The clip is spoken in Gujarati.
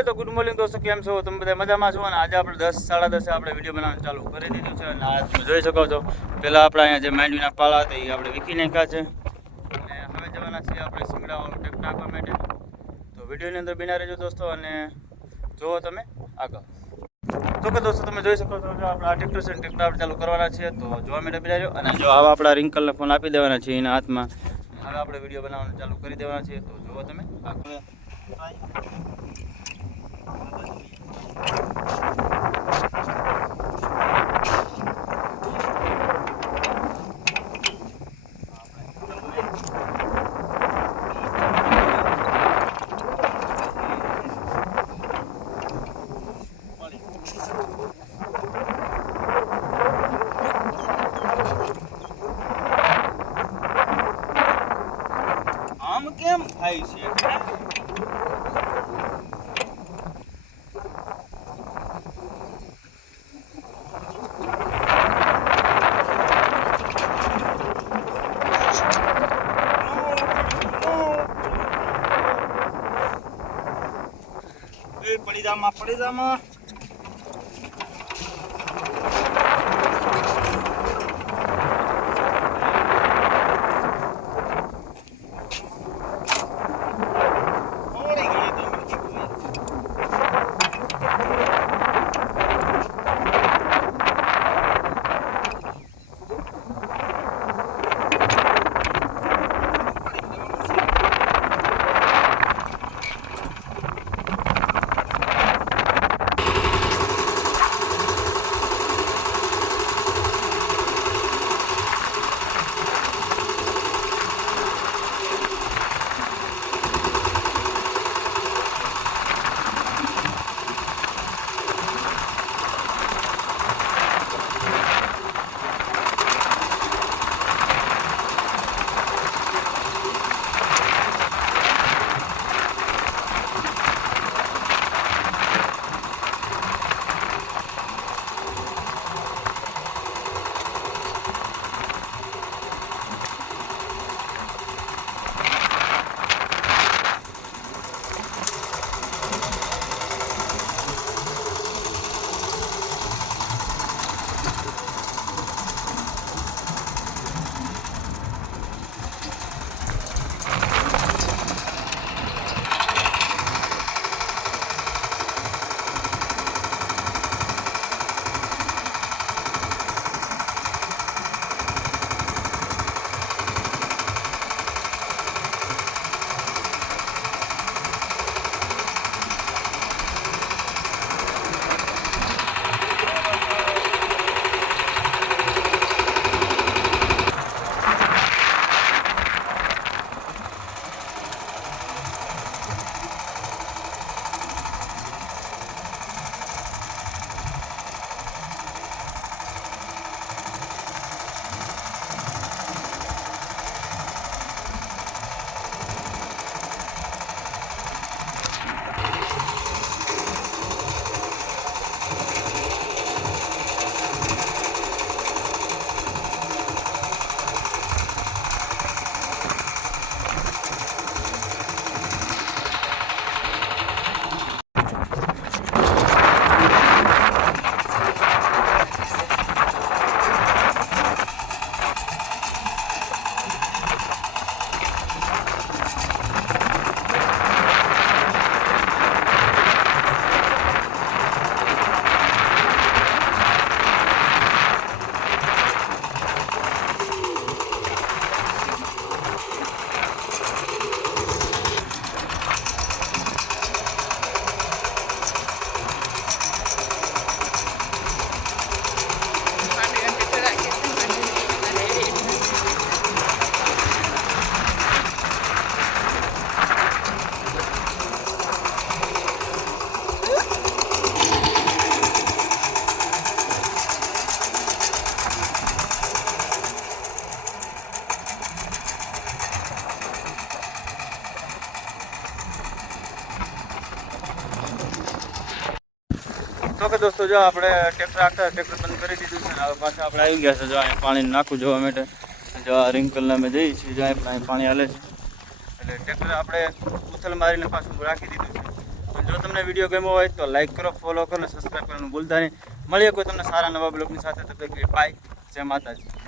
हेलो तो गुड मॉर्निंग दोस्तों, केम छो તમે બધા મજામાં છો? અને આજે આપણે 10 સાડા 10 આપણે વિડીયો બનાવવાનું ચાલુ કરી દીધું છે અને આ તમે જોઈ શકો છો પહેલાં આપણે અહીંયા જે માંડવીના પાળા હતા એ આપણે વીખી નાખ્યા છે અને હવે જવાના છીએ આપણે સિંગડાવાળું ટેપ નાખવા માટે। તો વિડીયોની અંદર બિના રહેજો દોસ્તો અને જુઓ તમે આગળ। તો કે દોસ્તો તમે જોઈ શકો છો જો આપણે આ ટ્રેક્ટર છે, ટ્રેક્ટર આપણે ચાલુ કરવાના છે તો જોવા માટે બિના રહ્યો। અને જો હવે આપણા રિંકલને ફોન આપી દેવાના છે એના હાથમાં, હવે આપણે વિડીયો બનાવવાનું ચાલુ કરી દેવાના છે તો જુઓ તમે આગળ। આમ કેમ થાય છે? પડી જામાં तो के दोस्तों जो આપણે ટ્રેક્ટર આખા ટ્રેક્ટર બંધ કરી દીધું છે ને હવે પાછા આપણે આવી ગયા છે। જો અહીંયા પાણી નાખું જોવા માટે જો આ રિંકલને અમે જઈએ છીએ, જો અહીં પાણી હાલે છે એટલે ટ્રેક્ટર આપણે ઉથલ મારીને પાછું રાખી દીધું છે। જો તમને વિડીયો ગમ્યો હોય તો લાઈક કરો, ફોલો કરો અને સબસ્ક્રાઈબ કરવાનું ભૂલતા નહીં. મળીએ કોઈ તમને સારા નવા બ્લોગની સાથે. તો બાય, જય માતાજી.